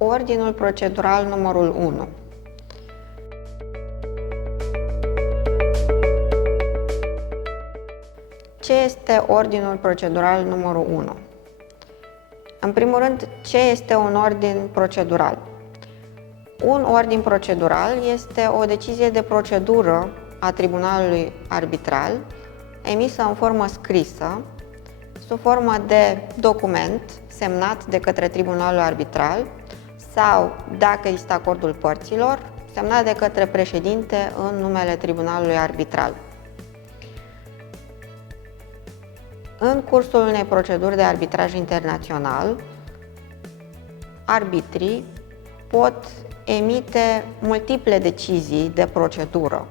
Ordinul procedural numărul 1. Ce este ordinul procedural numărul 1? În primul rând, ce este un ordin procedural? Un ordin procedural este o decizie de procedură a tribunalului arbitral emisă în formă scrisă, sub formă de document semnat de către tribunalul arbitral sau, dacă există acordul părților, semnat de către președinte în numele tribunalului arbitral. În cursul unei proceduri de arbitraj internațional, arbitrii pot emite multiple decizii de procedură.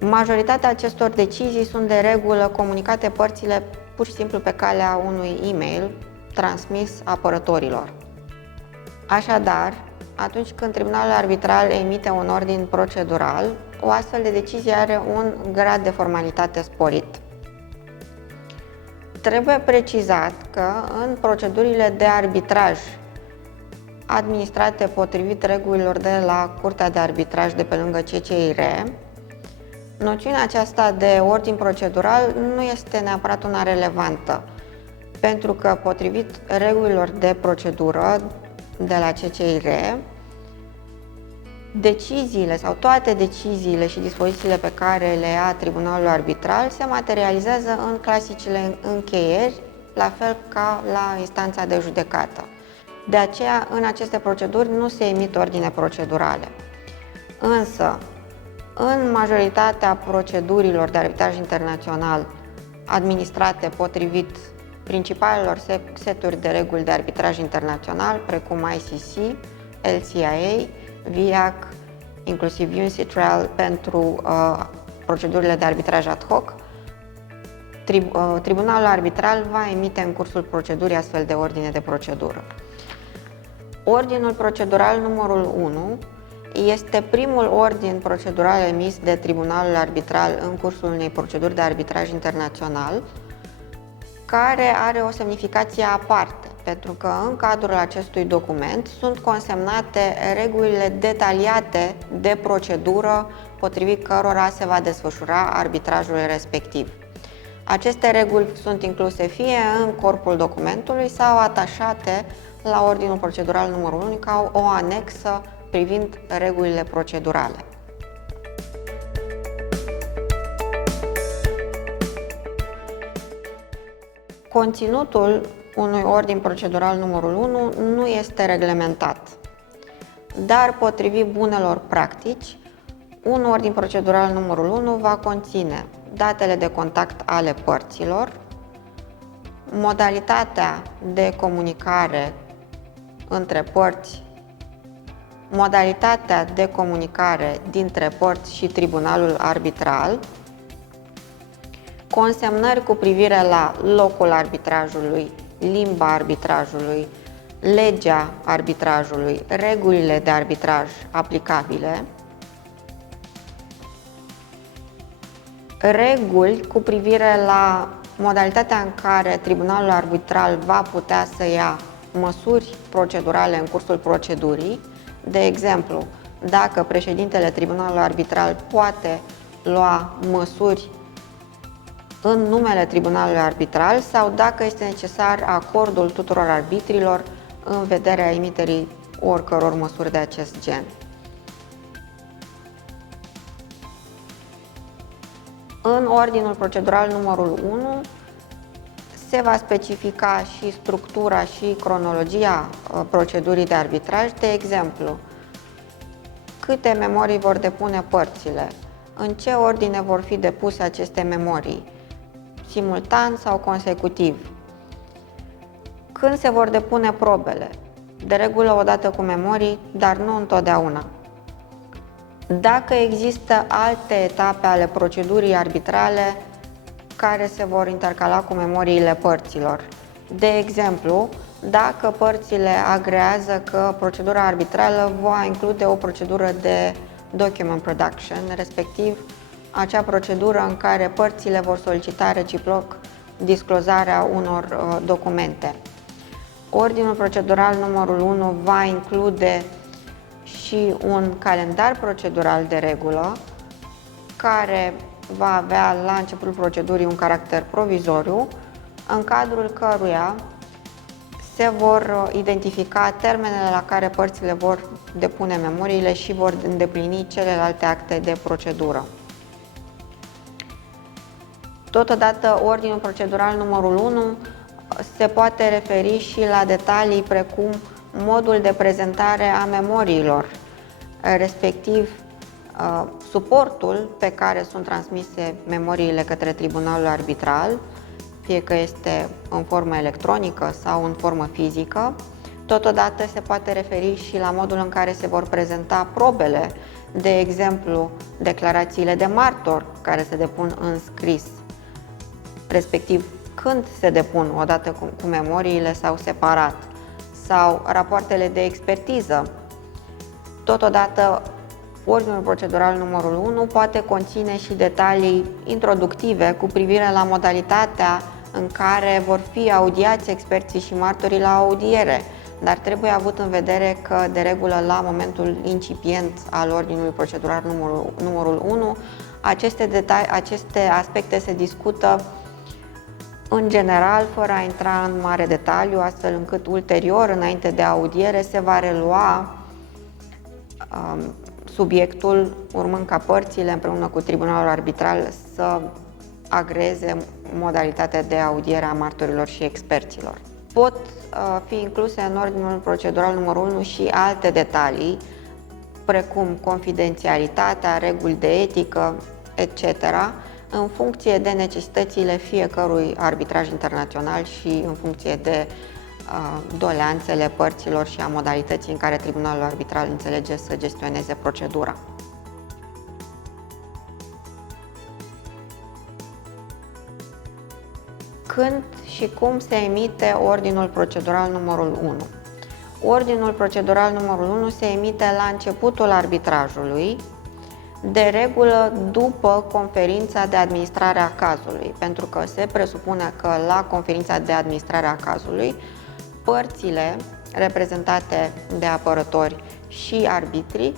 Majoritatea acestor decizii sunt de regulă comunicate părțile pur și simplu pe calea unui e-mail transmis apărătorilor. Așadar, atunci când tribunalul arbitral emite un ordin procedural, o astfel de decizie are un grad de formalitate sporit. Trebuie precizat că în procedurile de arbitraj administrate potrivit regulilor de la Curtea de Arbitraj de pe lângă CCIR, noțiunea aceasta de ordin procedural nu este neapărat una relevantă, pentru că potrivit regulilor de procedură de la CCIR, deciziile sau toate deciziile și dispozițiile pe care le ia tribunalul arbitral se materializează în clasicile încheieri, la fel ca la instanța de judecată. De aceea, în aceste proceduri nu se emit ordine procedurale. Însă, în majoritatea procedurilor de arbitraj internațional administrate potrivit principalelor seturi de reguli de arbitraj internațional, precum ICC, LCIA, VIAC, inclusiv UNCITRAL pentru procedurile de arbitraj ad hoc, tribunalul arbitral va emite în cursul procedurii astfel de ordine de procedură. Ordinul procedural numărul 1 este primul ordin procedural emis de tribunalul arbitral în cursul unei proceduri de arbitraj internațional, care are o semnificație aparte, pentru că în cadrul acestui document sunt consemnate regulile detaliate de procedură potrivit cărora se va desfășura arbitrajul respectiv. Aceste reguli sunt incluse fie în corpul documentului sau atașate la ordinul procedural numărul 1 ca o anexă privind regulile procedurale. Conținutul unui ordin procedural numărul 1 nu este reglementat, dar potrivit bunelor practici, un ordin procedural numărul 1 va conține datele de contact ale părților, modalitatea de comunicare între părți, modalitatea de comunicare dintre părți și tribunalul arbitral, consemnări cu privire la locul arbitrajului, limba arbitrajului, legea arbitrajului, regulile de arbitraj aplicabile, reguli cu privire la modalitatea în care tribunalul arbitral va putea să ia măsuri procedurale în cursul procedurii, de exemplu, dacă președintele tribunalului arbitral poate lua măsuri în numele tribunalului arbitral sau dacă este necesar acordul tuturor arbitrilor în vederea emiterii oricăror măsuri de acest gen. În ordinul procedural numărul 1 se va specifica și structura și cronologia procedurii de arbitraj, de exemplu, câte memorii vor depune părțile, în ce ordine vor fi depuse aceste memorii, simultan sau consecutiv, când se vor depune probele, de regulă odată cu memorii, dar nu întotdeauna. Dacă există alte etape ale procedurii arbitrale care se vor intercala cu memoriile părților. De exemplu, dacă părțile agrează că procedura arbitrală va include o procedură de document production, respectiv acea procedură în care părțile vor solicita reciproc disclozarea unor documente. Ordinul procedural numărul 1 va include și un calendar procedural de regulă, care va avea la începutul procedurii un caracter provizoriu, în cadrul căruia se vor identifica termenele la care părțile vor depune memoriile și vor îndeplini celelalte acte de procedură. Totodată, ordinul procedural numărul 1 se poate referi și la detalii precum modul de prezentare a memoriilor, respectiv suportul pe care sunt transmise memoriile către tribunalul arbitral, fie că este în formă electronică sau în formă fizică. Totodată se poate referi și la modul în care se vor prezenta probele, de exemplu, declarațiile de martor care se depun în scris, respectiv când se depun odată cu memoriile sau separat, sau rapoartele de expertiză. Totodată, ordinul procedural numărul 1 poate conține și detalii introductive cu privire la modalitatea în care vor fi audiați experții și martorii la audiere, dar trebuie avut în vedere că, de regulă, la momentul incipient al ordinului procedural numărul 1, aceste aspecte se discută în general, fără a intra în mare detaliu, astfel încât ulterior, înainte de audiere, se va relua subiectul, urmând ca părțile împreună cu tribunalul arbitral să agreze modalitatea de audiere a martorilor și experților. Pot fi incluse în ordinul procedural numărul 1 și alte detalii, precum confidențialitatea, reguli de etică, etc., în funcție de necesitățile fiecărui arbitraj internațional și în funcție de doleanțele părților și a modalității în care tribunalul arbitral înțelege să gestioneze procedura. Când și cum se emite ordinul procedural numărul 1? Ordinul procedural numărul 1 se emite la începutul arbitrajului, de regulă după conferința de administrare a cazului, pentru că se presupune că la conferința de administrare a cazului părțile reprezentate de apărători și arbitrii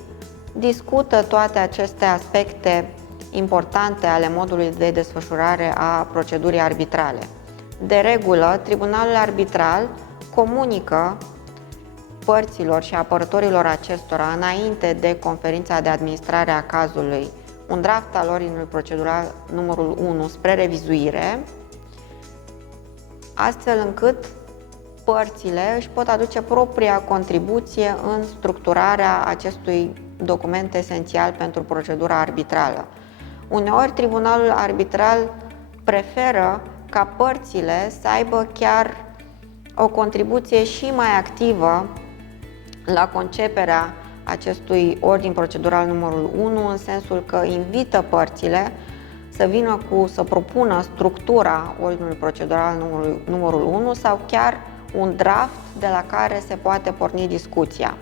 discută toate aceste aspecte importante ale modului de desfășurare a procedurii arbitrale. De regulă, tribunalul arbitral comunică părților și apărătorilor acestora, înainte de conferința de administrare a cazului, un draft al ordinului procedural numărul 1 spre revizuire, astfel încât părțile își pot aduce propria contribuție în structurarea acestui document esențial pentru procedura arbitrală. Uneori, tribunalul arbitral preferă ca părțile să aibă chiar o contribuție și mai activă la conceperea acestui ordin procedural numărul 1, în sensul că invită părțile să propună structura ordinului procedural numărul 1 sau chiar un draft de la care se poate porni discuția.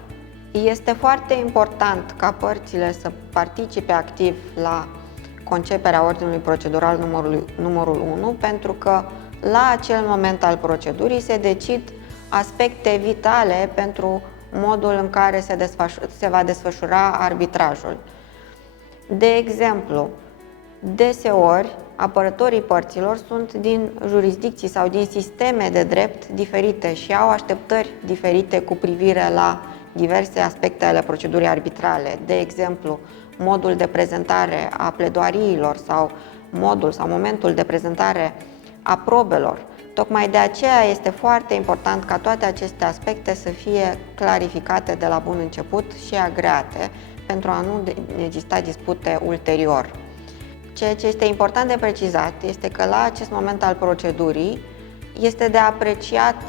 Este foarte important ca părțile să participe activ la conceperea ordinului procedural numărul 1, pentru că la acel moment al procedurii se decid aspecte vitale pentru modul în care se va desfășura arbitrajul. De exemplu, deseori, apărătorii părților sunt din jurisdicții sau din sisteme de drept diferite și au așteptări diferite cu privire la diverse aspecte ale procedurii arbitrale. De exemplu, modul de prezentare a pledoariilor sau modul sau momentul de prezentare a probelor. Tocmai de aceea este foarte important ca toate aceste aspecte să fie clarificate de la bun început și agreate pentru a nu exista dispute ulterior. Ceea ce este important de precizat este că la acest moment al procedurii este de apreciat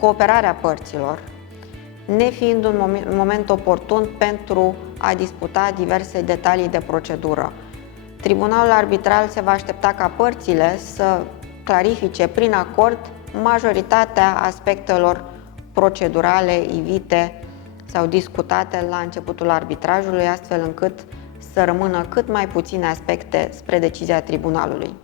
cooperarea părților, nefiind un moment oportun pentru a disputa diverse detalii de procedură. Tribunalul arbitral se va aștepta ca părțile să clarifice prin acord majoritatea aspectelor procedurale ivite sau discutate la începutul arbitrajului, astfel încât să rămână cât mai puține aspecte spre decizia tribunalului.